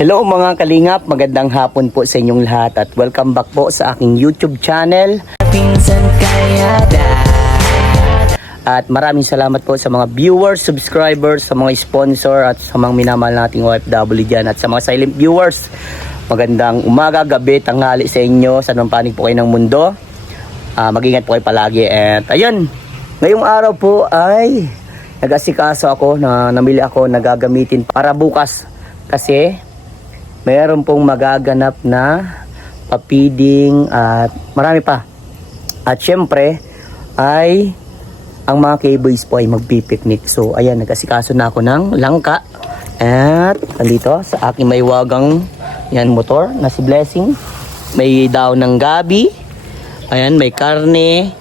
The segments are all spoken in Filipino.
Hello mga kalingap, magandang hapon po sa inyong lahat at welcome back po sa aking YouTube channel. At maraming salamat po sa mga viewers, subscribers, sa mga sponsor at sa mga minamahal nating OFW dyan at sa mga silent viewers. Magandang umaga, gabi, tanghali sa inyo, sa anong panig po kayo ng mundo. Mag-ingat po kayo palagi. At ayun, ngayong araw po ay nag-asikaso ako na namili ako na gagamitin para bukas kasi mayroon pong magaganap na papiding at marami pa. At syempre ay ang mga K-boys po ay magpipiknik. So ayan, nag-asikaso na ako ng langka. At andito sa aking may wagang yan motor na si Blessing. May daon ng gabi. Ayan, may karne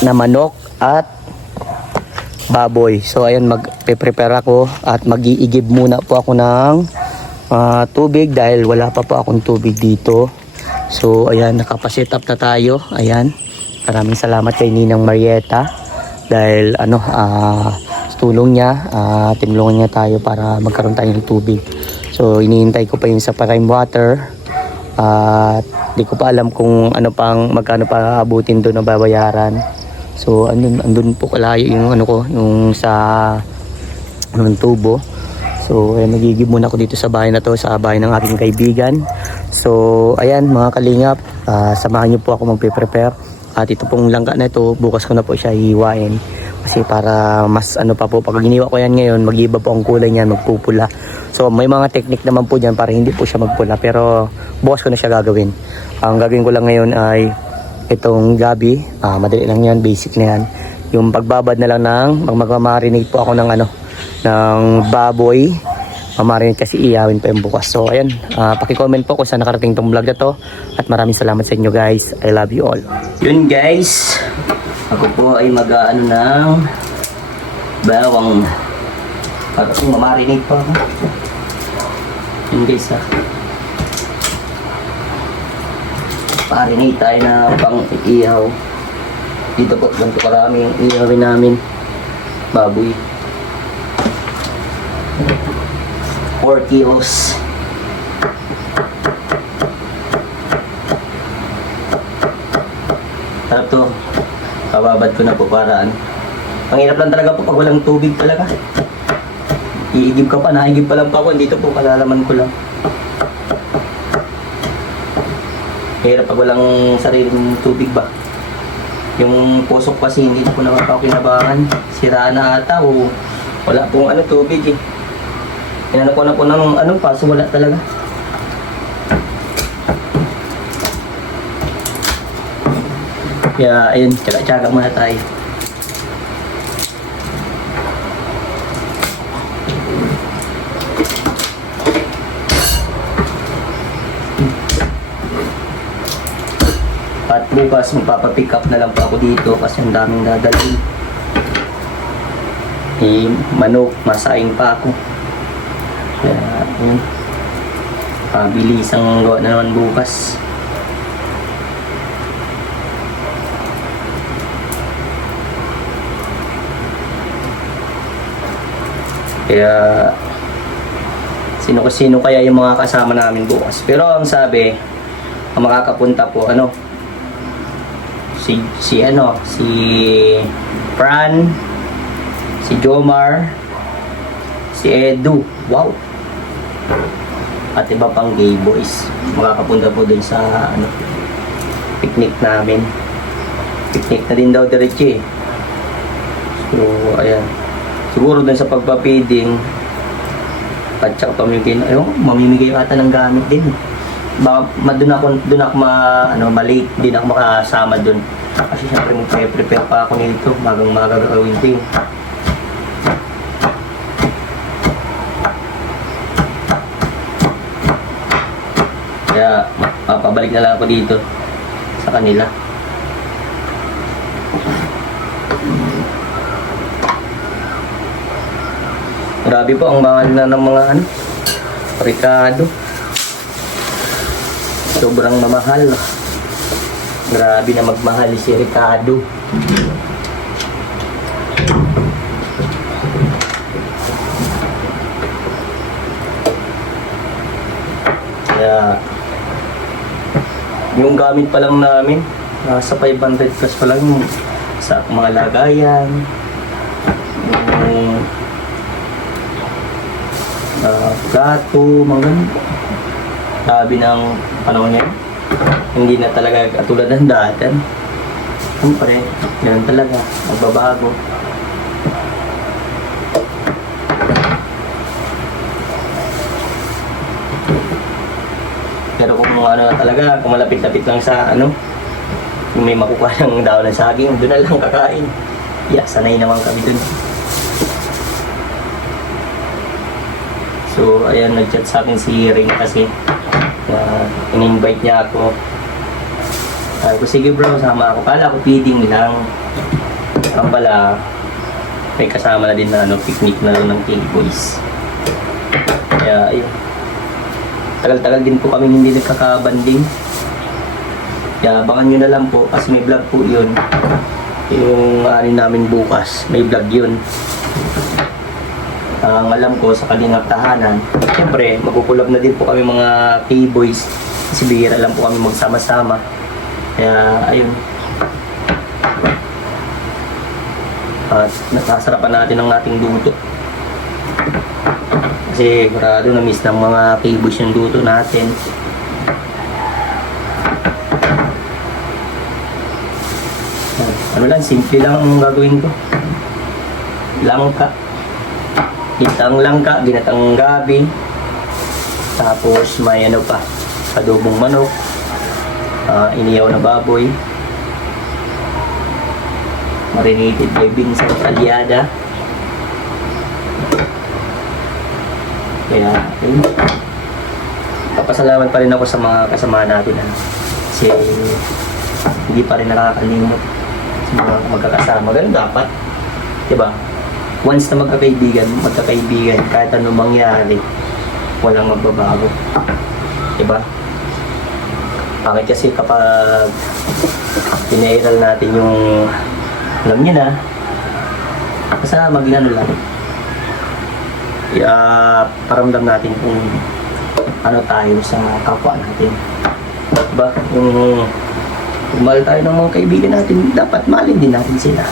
na manok at baboy. So ayan, magpe-prepare ako at mag-iigib muna po ako ng tubig dahil wala pa po akong tubig dito. So ayan, nakapaset up na tayo. Ayan, maraming salamat kay Ninang Marieta dahil sa tulong niya, tinulungan niya tayo para magkaroon tayo ng tubig. So iniintay ko pa yung sa prime water at di ko pa alam kung magkano pa abutin doon na babayaran. So andun po kalayo yung yung sa tubo. So ayan, nagigib muna ako dito sa bahay na to, sa bahay ng aking kaibigan. So ayan mga kalingap, samahan niyo po ako magpe-prepare. At ito pong langka na ito, bukas ko na po siya hiwain. Kasi para mas pa po, pag giniwa ko yan ngayon, mag-iba po ang kulay niyan, magpupula. So may mga technique naman po dyan para hindi po siya magpula. Pero bukas ko na siya gagawin. Ang gagawin ko lang ngayon ay itong gabi. Madali lang yan, basic na yan. Yung pagbabad na lang magmamarinate po ako ng baboy. Mamarinate kasi iyawin pa yung bukas. So ayan, paki-comment po kung saan nakarating tong vlog na to. At maraming salamat sa inyo guys. I love you all. Yun guys, ako po ay ng bawang para po mamarinate pa ako. Yun guys marinate tayo na pang iihaw. Dito po, ganito karami yung iihawin namin baboy. 4 kilos. Sarap to. Kababad ko na po paraan. Ang hirap lang talaga po pag walang tubig talaga. Iigib ka pa, naigib pa lang pa ako. Dito po, kalalaman ko lang. Hirap pag walang sariling tubig ba. Yung pusok kasi hindi na po naman pa ako kinabangan. Sira na ata o wala pong tubig eh. Inano ko na po ng paso, wala talaga. Kaya ayun, tsaga-tsaga muna tayo. At bukas magpapapick up na lang po ako dito kasi ang daming dadalhin. Manok, masaing pa ako. Kaya yun, pabilis ang gawa na naman bukas. Kaya sino kaya yung mga kasama namin bukas. Pero ang sabi, ang makakapunta po si Fran, si Jomar, si Edu, wow, at iba pang gay boys makakapunta po dun sa picnic namin. Picnic na din daw diretso eh. So ayan, siguro dun sa pagpapiding at saka mamimigay ata ng gamit din. Baka doon ako malate din ako makasama dun kasi syempre magpe-prepare pa ako nito bagang magagawin din. Kaya papabalik na lang ako dito sa kanila. Grabe po ang mahal na ng mga Ricardo. Sobrang mamahal. Grabe na magmahal si Ricardo. Kaya yung gamit pa lang namin, nasa 500 plus pa lang yung sa mga lagayan, yung plato, mga ganun. Sabi ng panahon ngayon, hindi na talaga katulad ng dati. Siyempre, ganun talaga, magbabago. Pero kung ano na talaga, kung malapit-lapit lang sa ano, yung may makukuha ng daon ng saging, doon na lang kakain. Yeah, sanay naman kami doon. So, ayan, nag-chat sa akin si Ring kasi na in-invite niya ako. Sabi ko, sige bro, sama ako. Kala ko feeding lang. Ang pala, may kasama na din na ano, picnic na ng K-Boys. Kaya, ayun. Tagal-tagal din po kami hindi nagkakabanding. Kaya abangan nyo na lang po kasi may vlog po yun. Yung ano namin bukas, may vlog yun. Ang alam ko sa Kalingap Tahanan, siyempre magkukulab na din po kami mga K-Boys kasi bihira lang po kami magsama-sama. Kaya ayun. At nasasarapan natin ang ating luto. Kasi grado na miss ng mga K-Boys yung luto natin. Ano lang, simple lang ang gagawin ko. Langka. Itang langka, ginatang gabi. Tapos may ano pa, adobong manok. Iniyaw na baboy. Marinated by Vincent Aliada. Kaya, yun. Papasalamat pa rin ako sa mga kasama natin. Kasi hindi pa rin nakakalimot sa mga magkakasama. Ganun dapat. Diba? Once na magkakaibigan, kahit ano mangyari, walang magbabago. Diba? Bakit kasi kapag pinairal natin yung alam niyo na, basta maging ano lang, paramdam natin kung ano tayo sa kapwa natin. Diba? Yung mahal tayo ng mga kaibigan natin, dapat mahalin din natin sila.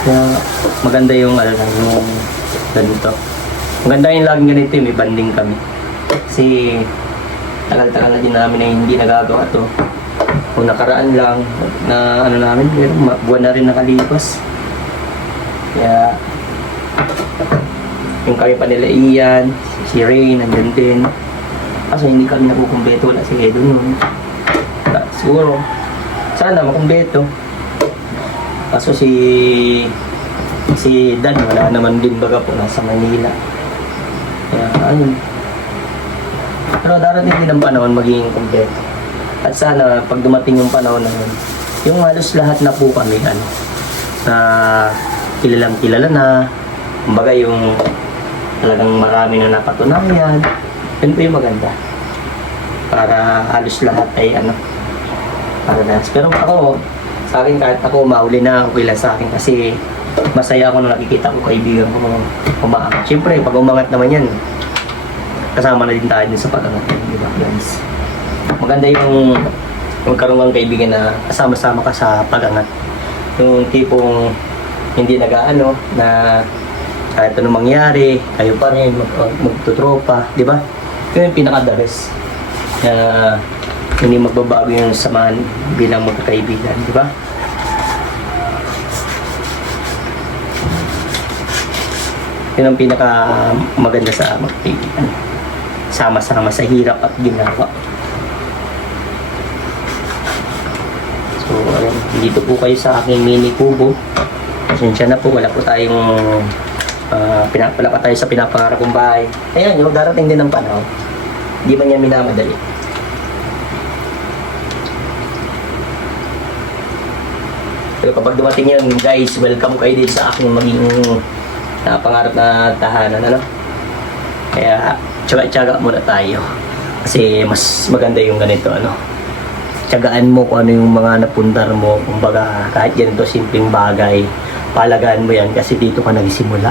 Kaya maganda yung ano lang, yung ganito. Maganda yung laging ganito, may banding kami. Kasi tagal-tagal na din namin na hindi nagagawa to. Kung nakaraan lang na ano namin, pero buwan na rin nakalipas. Kaya yung kami pa nila Ian, si Ray, nandun din. Kaso hindi kami nakukumbeto, wala si Edo nun. Siguro, sana makumbeto. Kaso si Dan, wala naman din baga po, nasa Manila. Kaya ayun. Pero darating din ang panahon magiging kumbeto. At sana pag dumating yung panahon na yun, yung halos lahat na po kami na kilalang kilala na, kumbaga yung talagang marami na napatunayan, yun po yung maganda. Para halos lahat ay para na. Pero ako, sa akin kahit ako mauli na, okay lang sa akin kasi masaya ako nung nakikita ko kaibigan ko umaangat. Siyempre, pag umangat naman yan, kasama na din tayo din sa pag-angat. Diba, guys? Maganda yung magkaroon ng kaibigan na kasama-sama ka sa pag-angat. Yung tipong hindi nag-aano na kahit anong mangyari, kayo pa rin magtutropa, di ba? Yun yung pinaka-the best. Na hindi magbabago yung samahan bilang magkakaibigan, di ba? Yun ang pinaka maganda sa magkaibigan. Sama-sama sa hirap at ginawa. So, ayun, dito po kayo sa aking mini kubo. Pasensya na po, wala po tayong wala pa tayo sa pinapangarap kong bahay. Ayan, yung darating din ng panahon. Hindi man yan minamadali. Pero kapag dumating yan, guys, welcome kayo din sa aking maging pangarap na tahanan, Kaya, tsaga-tsaga muna tayo. Kasi mas maganda yung ganito, Tsagaan mo kung ano yung mga napundar mo. Kumbaga, kahit ganito simpleng bagay, palagaan mo yan kasi dito ka nagsimula.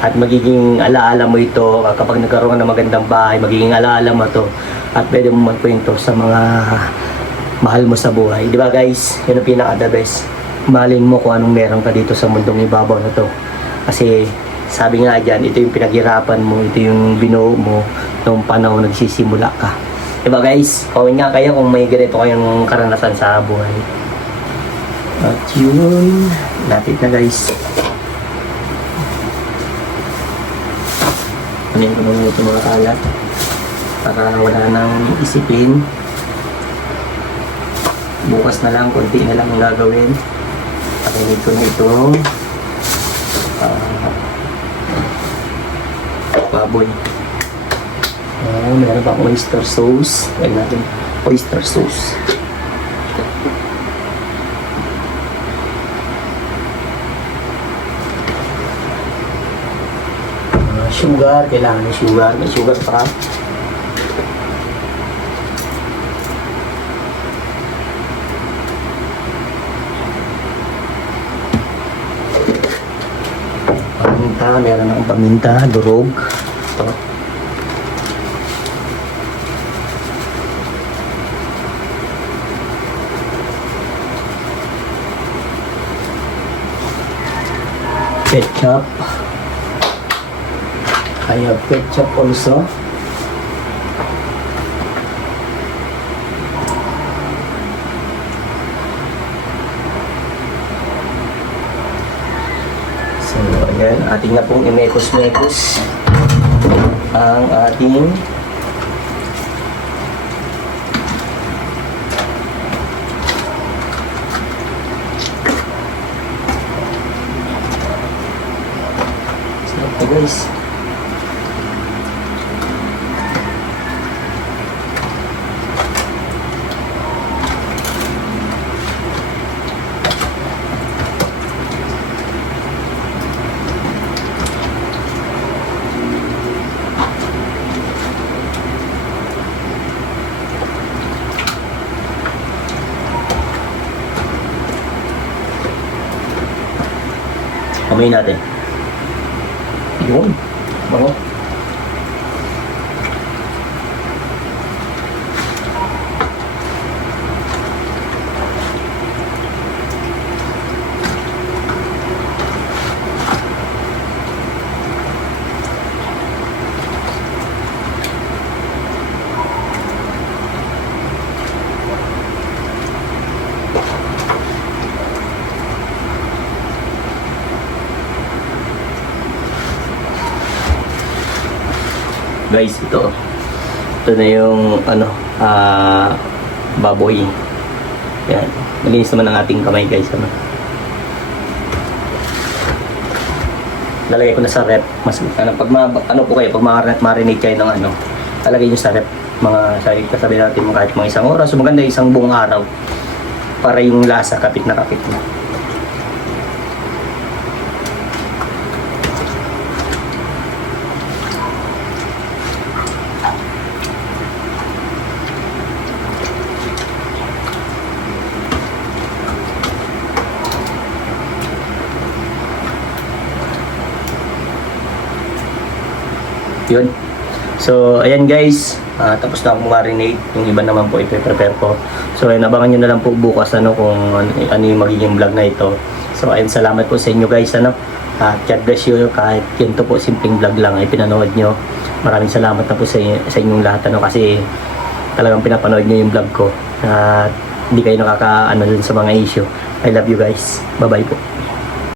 At magiging alaala mo ito kapag nagkaroon ng magandang bahay, magiging alaala mo to at pwede mo magkwento sa mga mahal mo sa buhay. Di ba guys? Yun ang pinaka the best. Mahalin mo kung anong meron ka dito sa mundong ibabaw na to. Kasi sabi nga dyan, ito yung pinaghirapan mo, ito yung binuo mo noong panahon nagsisimula ka. Di ba guys? Comment nga kayo kung may ganito kayong karanasan sa buhay. At yun, lapit na guys. Kunin ko muna ito mga kalat para wala nang isipin. Bukas na lang, konti na lang ang gagawin. Pakinig ko na ito baboy. Meron pa oyster sauce. Ayan natin, oyster sauce. Sugar, kailangan ng sugar. May sugar pa. Paminta, meron akong paminta, durog. Ito. Ketchup. I have ketchup also. So, ayan, ating na pong imekos-mekos ang ating so, guys. Kumain natin. Yun. Bango. Guys, ito na yung baboy. Yan, malinis naman ang ating kamay guys. Lalagay ko na sa rep. Mas pag po kayo, pag marinate kayo ng lalagay nyo sa rep. Kasabi natin mo kahit mga isang oras, so maganda isang buong araw para yung lasa kapit na. Yun. So, ayan guys. Tapos na akong marinate. Yung iba naman po i-prepare ko. So, ayan, abangan nyo na lang po bukas kung ano yung magiging vlog na ito. So, ayan, salamat po sa inyo guys. God bless you. Kahit yun to po, simpleng vlog lang ay pinanood nyo. Maraming salamat na po sa inyong lahat. Kasi talagang pinapanood nyo yung vlog ko. At hindi kayo nakaka dun sa mga issue. I love you guys. Bye-bye po.